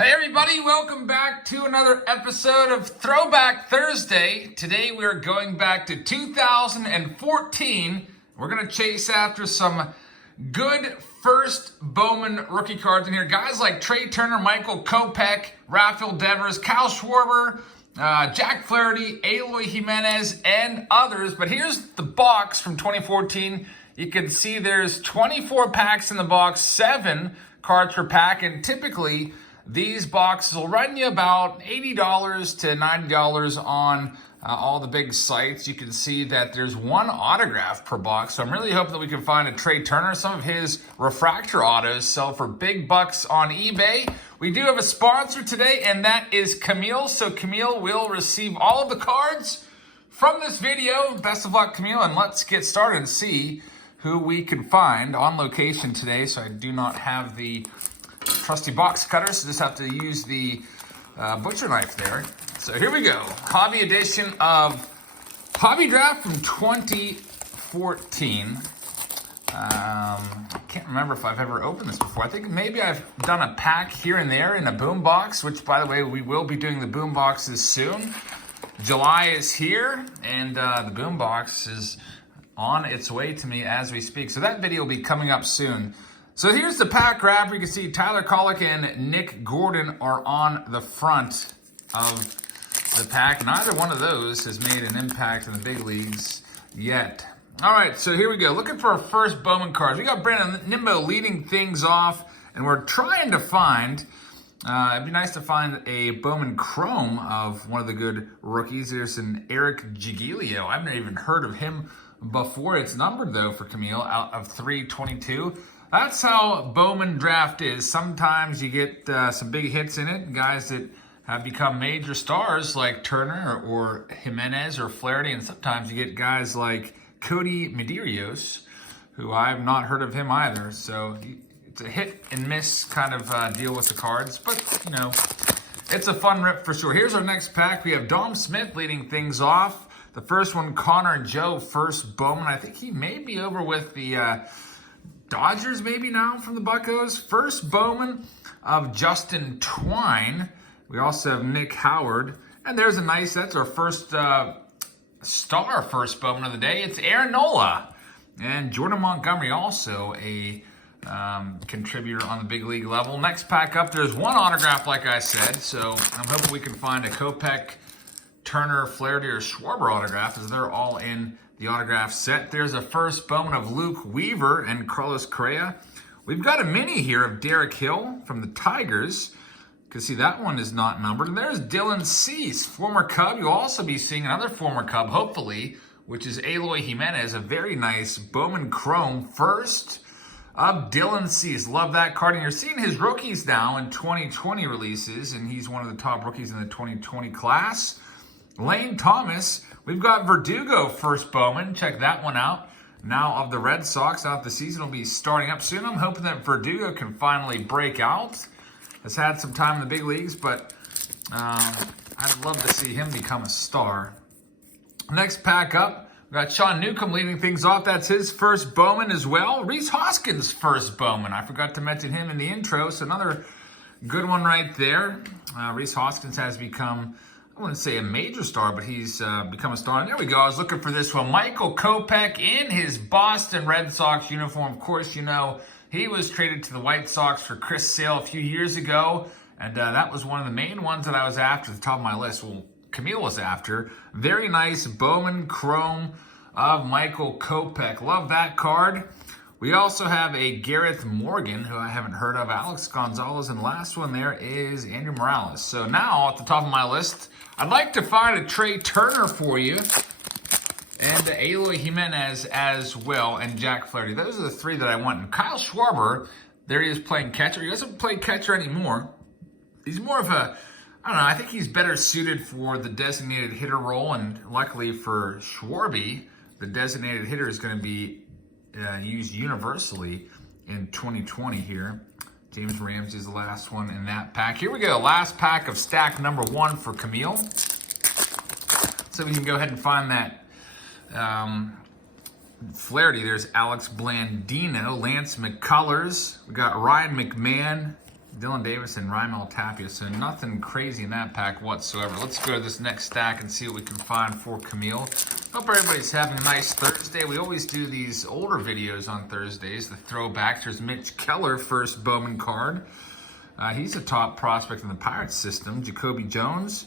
Hey everybody, welcome back to another episode of Throwback Thursday. Today we're going back to 2014. We're going to chase after some good First Bowman rookie cards in here. Guys like Trey Turner, Michael Kopech, Rafael Devers, Kyle Schwarber, Jack Flaherty, Eloy Jimenez, and others. But here's the box from 2014. You can see there's 24 packs in the box, 7 cards per pack, and typically these boxes will run you about $80 to $90 on all the big sites. You can see that there's one autograph per box. So I'm really hoping that we can find a Trey Turner. Some of his refractor autos sell for big bucks on eBay. We do have a sponsor today, and that is Camille. So Camille will receive all of the cards from this video. Best of luck, Camille, and let's get started and see who we can find on location today. So I do not have the trusty box cutter, so just have to use the butcher knife there. So here we go. Hobby edition of Hobby Draft from 2014. I can't remember if I've ever opened this before. I think maybe I've done a pack here and there in a boom box, which, by the way, we will be doing the boom boxes soon. July is here, and the boom box is on its way to me as we speak. So that video will be coming up soon. So here's the pack wrap. You can see Tyler Kolek and Nick Gordon are on the front of the pack. Neither one of those has made an impact in the big leagues yet. All right, so here we go. Looking for our first Bowman cards. We got Brandon Nimmo leading things off, and we're trying to find, it'd be nice to find a Bowman Chrome of one of the good rookies. There's an Eric Giglio. I've never even heard of him before. It's numbered, though, for Camille, out of 322. That's how Bowman draft is. Sometimes you get some big hits in it, guys that have become major stars like Turner or Jimenez or Flaherty, and sometimes you get guys like Cody Medeiros, who I've not heard of him either. So it's a hit and miss kind of deal with the cards, but you know, it's a fun rip for sure. Here's our next pack. We have Dom Smith leading things off. The first one, Connor Joe, First Bowman. I think he may be over with the Dodgers maybe now from the Buccos. First Bowman of Justin Twine. We also have Nick Howard. And there's a nice, that's our first star First Bowman of the day. It's Aaron Nola. And Jordan Montgomery, also a contributor on the big league level. Next pack up, there's one autograph, like I said. So I'm hoping we can find a Kopech, Turner, Flaherty, or Schwarber autograph, as they're all in the autograph set. There's a First Bowman of Luke Weaver and Carlos Correa. We've got a mini here of Derek Hill from the Tigers. You can see that one is not numbered. And there's Dylan Cease, former Cub. You'll also be seeing another former Cub, hopefully, which is Eloy Jimenez. A very nice Bowman Chrome first of Dylan Cease. Love that card. And you're seeing his rookies now in 2020 releases, and he's one of the top rookies in the 2020 class. Lane Thomas. We've got Verdugo First Bowman. Check that one out. Now of the Red Sox. Now the season will be starting up soon. I'm hoping that Verdugo can finally break out. Has had some time in the big leagues, but I'd love to see him become a star. Next pack up, we've got Sean Newcomb leading things off. That's his First Bowman as well. Rhys Hoskins First Bowman. I forgot to mention him in the intro, so another good one right there. Rhys Hoskins has become, I wouldn't say a major star, but he's become a star. And there we go. I was looking for this one. Michael Kopech in his Boston Red Sox uniform. Of course, you know, he was traded to the White Sox for Chris Sale a few years ago. And that was one of the main ones that I was after at the top of my list. Well, Camille was after. Very nice Bowman Chrome of Michael Kopech. Love that card. We also have a Gareth Morgan, who I haven't heard of, Alex Gonzalez, and last one there is Andrew Morales. So now, at the top of my list, I'd like to find a Trey Turner for you, and the Eloy Jimenez as well, and Jack Flaherty. Those are the three that I want. And Kyle Schwarber, there he is playing catcher. He doesn't play catcher anymore. He's more of a, I don't know, I think he's better suited for the designated hitter role, and luckily for Schwarby, the designated hitter is going to be used universally in 2020 here. James Ramsey is the last one in that pack. Here we go, last pack of stack number 1 for Camille. So we can go ahead and find that Flaherty. There's Alex Blandino, Lance McCullers. We got Ryan McMahon, Dylan Davis and Rymel Tapia, so nothing crazy in that pack whatsoever. Let's go to this next stack and see what we can find for Camille. Hope everybody's having a nice Thursday. We always do these older videos on Thursdays, the throwbacks. There's Mitch Keller, first Bowman card. He's a top prospect in the Pirates system. Jacoby Jones.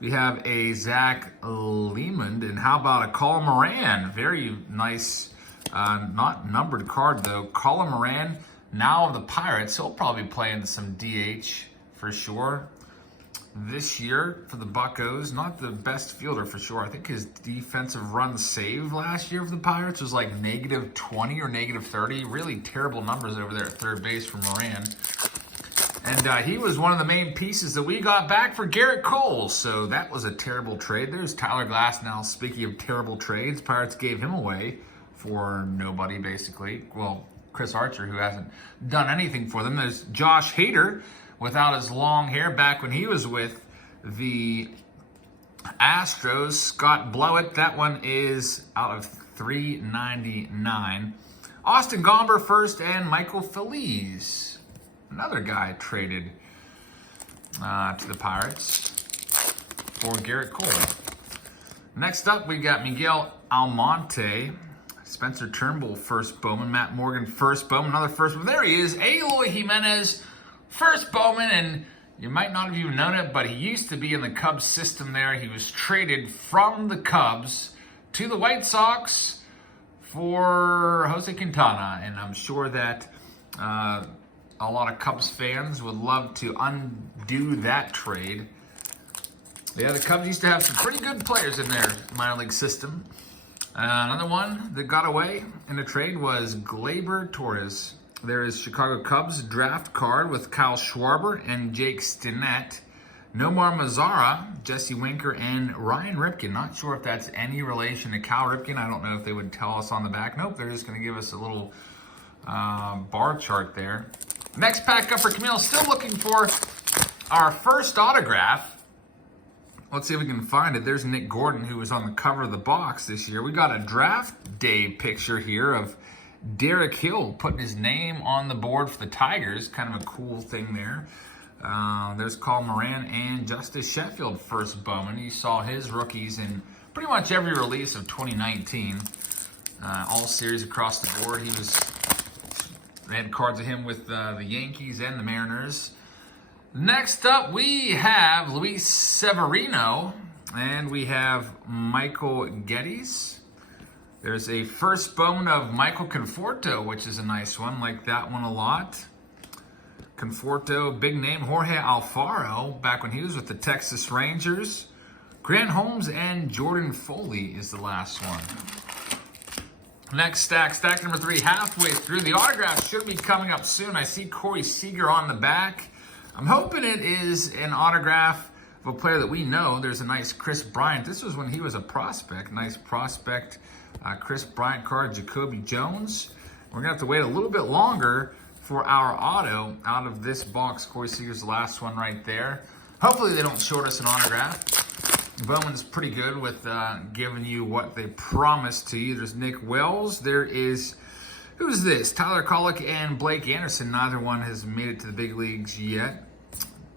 We have a Zach Lehman, and how about a Colin Moran? Very nice, not numbered card though. Colin Moran, now of the Pirates. He'll probably play into some DH for sure this year for the Buccos. Not the best fielder for sure. I think his defensive run save last year for the Pirates was like -20 or -30. Really terrible numbers over there at third base for Moran. And he was one of the main pieces that we got back for Garrett Cole. So that was a terrible trade. There's Tyler Glasnow. Speaking of terrible trades, Pirates gave him away for nobody, basically. Well, Chris Archer, who hasn't done anything for them. There's Josh Hader without his long hair back when he was with the Astros. Scott Blowett, that one is out of 399. Austin Gomber first, and Michael Feliz. Another guy traded to the Pirates for Garrett Cole. Next up, we got Miguel Almonte, Spencer Turnbull, first Bowman, Matt Morgan, first Bowman, another first Bowman. There he is, Eloy Jimenez, first Bowman, and you might not have even known it, but he used to be in the Cubs system there. He was traded from the Cubs to the White Sox for Jose Quintana, and I'm sure that a lot of Cubs fans would love to undo that trade. Yeah, the Cubs used to have some pretty good players in their minor league system. Another one that got away in a trade was Gleyber Torres. There is Chicago Cubs draft card with Kyle Schwarber and Jake Stinnett. Nomar Mazara, Jesse Winker, and Ryan Ripken. Not sure if that's any relation to Cal Ripken. I don't know if they would tell us on the back. Nope, they're just going to give us a little bar chart there. Next pack up for Camille, still looking for our first autograph. Let's see if we can find it. There's Nick Gordon, who was on the cover of the box this year. We got a draft day picture here of Derek Hill putting his name on the board for the Tigers. Kind of a cool thing there. There's Colin Moran and Justice Sheffield, first Bowman. You saw his rookies in pretty much every release of 2019. All series across the board. They had cards of him with the Yankees and the Mariners. Next up, we have Luis Severino, and we have Michael Geddes. There's a first Bowman of Michael Conforto, which is a nice one. Like that one a lot. Conforto, big name. Jorge Alfaro, back when he was with the Texas Rangers. Grant Holmes and Jordan Foley is the last one. Next stack number 3, halfway through. The autograph should be coming up soon. I see Corey Seager on the back. I'm hoping it is an autograph of a player that we know. There's a nice Chris Bryant. This was when he was a prospect. Nice prospect. Chris Bryant card, Jacoby Jones. We're going to have to wait a little bit longer for our auto out of this box. Corey Seager's the last one right there. Hopefully they don't short us an autograph. Bowman's pretty good with giving you what they promised to you. There's Nick Wells. There is, who's this? Tyler Kolek and Blake Anderson. Neither one has made it to the big leagues yet.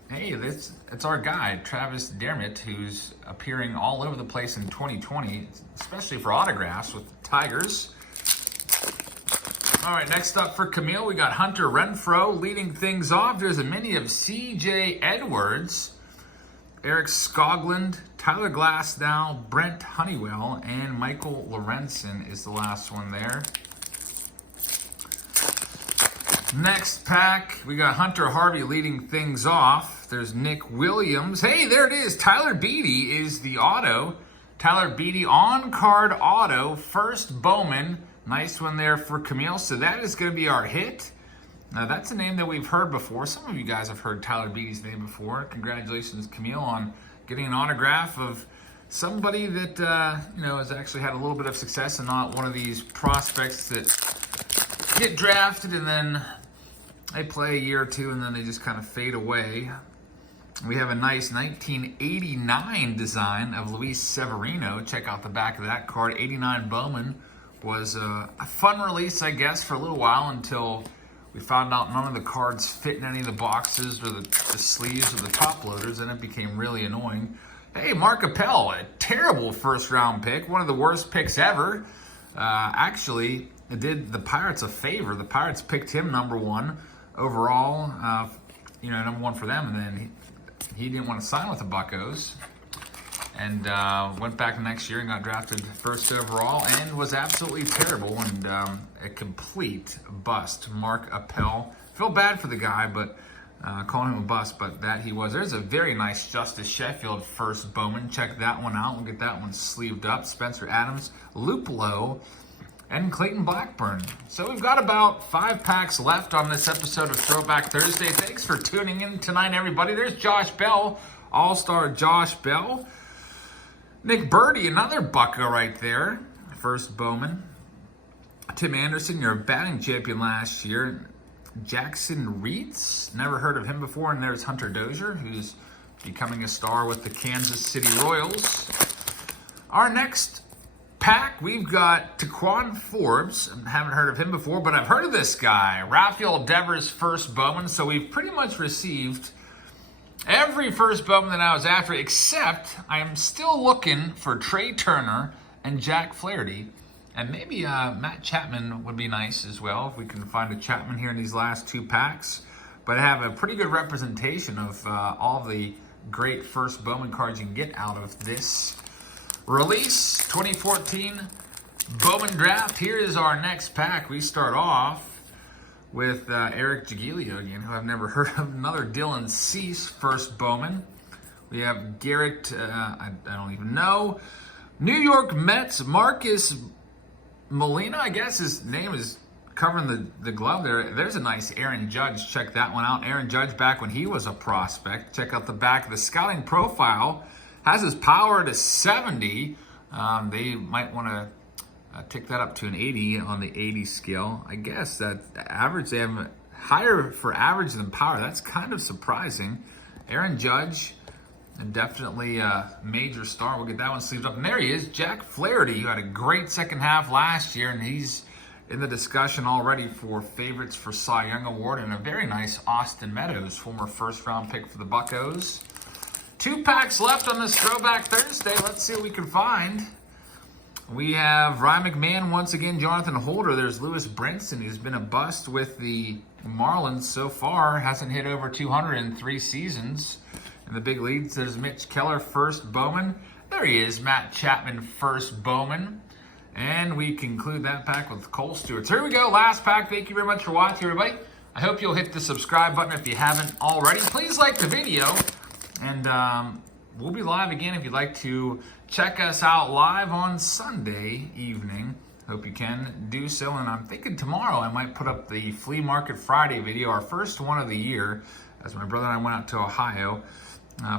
Hey, it's our guy, Travis Dermott, who's appearing all over the place in 2020, especially for autographs with the Tigers. All right, next up for Camille, we got Hunter Renfroe leading things off. There's a mini of C.J. Edwards, Eric Skoglund, Tyler Glasnow, Brent Honeywell, and Michael Lorenzen is the last one there. Next pack, we got Hunter Harvey leading things off. There's Nick Williams. Hey, there it is. Tyler Beede is the auto. Tyler Beede on-card auto, first Bowman. Nice one there for Camille. So that is going to be our hit. Now, that's a name that we've heard before. Some of you guys have heard Tyler Beede's name before. Congratulations, Camille, on getting an autograph of somebody that has actually had a little bit of success and not one of these prospects that get drafted and then they play a year or two and then they just kind of fade away. We have a nice 1989 design of Luis Severino. Check out the back of that card. 89 Bowman was a fun release, I guess, for a little while until we found out none of the cards fit in any of the boxes or the sleeves or the top loaders, and it became really annoying. Hey, Mark Appel, a terrible first-round pick, one of the worst picks ever. Actually, it did the Pirates a favor. The Pirates picked him number 1 overall, number 1 for them, and then he didn't want to sign with the Buccos. And went back the next year and got drafted first overall and was absolutely terrible and a complete bust. Mark Appel. Feel bad for the guy, but calling him a bust, but that he was. There's a very nice Justice Sheffield First Bowman. Check that one out. We'll get that one sleeved up. Spencer Adams, Luplow, and Clayton Blackburn. So we've got about 5 packs left on this episode of Throwback Thursday. Thanks for tuning in tonight, everybody. There's Josh Bell, All-Star Josh Bell. Nick Birdie, another Bucko right there. First Bowman. Tim Anderson, your batting champion last year. Jackson Reitz, never heard of him before. And there's Hunter Dozier, who's becoming a star with the Kansas City Royals. Our next pack, we've got Taquan Forbes. I haven't heard of him before, but I've heard of this guy. Rafael Devers First Bowman. So we've pretty much received every First Bowman that I was after, except I am still looking for Trey Turner and Jack Flaherty. And maybe Matt Chapman would be nice as well, if we can find a Chapman here in these last 2 packs. But I have a pretty good representation of all the great First Bowman cards you can get out of this release. 2014 Bowman Draft. Here is our next pack. We start off with Eric Giglio again, who I've never heard of. Another Dylan Cease First Bowman. We have Garrett, I don't even know. New York Mets, Marcus Molina, I guess his name is covering the glove there. There's a nice Aaron Judge. Check that one out. Aaron Judge back when he was a prospect. Check out the back of the scouting profile. Has his power to 70. They might want to tick that up to an 80 on the 80 scale. I guess that average, they have higher for average than power. That's kind of surprising. Aaron Judge, definitely a major star. We'll get that one sleeved up. And there he is, Jack Flaherty, who had a great second half last year, and he's in the discussion already for favorites for Cy Young Award. And a very nice Austin Meadows, former first-round pick for the Buccos. 2 packs left on this Throwback Thursday. Let's see what we can find. We have Ryan McMahon once again, Jonathan Holder. There's Lewis Brinson, who's been a bust with the Marlins so far. Hasn't hit over 200 in 3 seasons. In the big leagues, there's Mitch Keller, First Bowman. There he is, Matt Chapman, First Bowman. And we conclude that pack with Cole Stewart. So here we go, last pack. Thank you very much for watching, everybody. I hope you'll hit the subscribe button if you haven't already. Please like the video. And we'll be live again if you'd like to check us out live on Sunday evening. Hope you can do so. And I'm thinking tomorrow I might put up the Flea Market Friday video, our first one of the year, as my brother and I went out to Ohio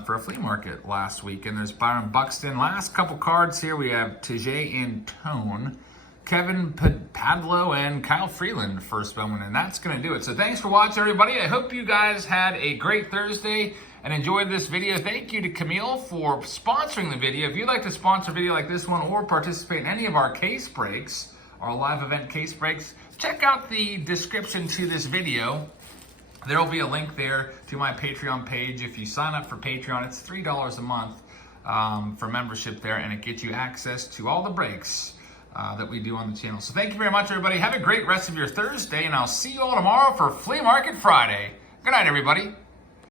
for a flea market last week. And there's Byron Buxton. Last couple cards here, we have Tejay Antone, Kevin Padlo, and Kyle Freeland, First Bowman. And that's going to do it. So thanks for watching, everybody. I hope you guys had a great Thursday and enjoyed this video. Thank you to Camille for sponsoring the video. If you'd like to sponsor a video like this one or participate in any of our case breaks, our live event case breaks, check out the description to this video. There will be a link there to my Patreon page. If you sign up for Patreon, it's $3 a month for membership there, and it gets you access to all the breaks that we do on the channel. So thank you very much, everybody. Have a great rest of your Thursday, and I'll see you all tomorrow for Flea Market Friday. Good night, everybody.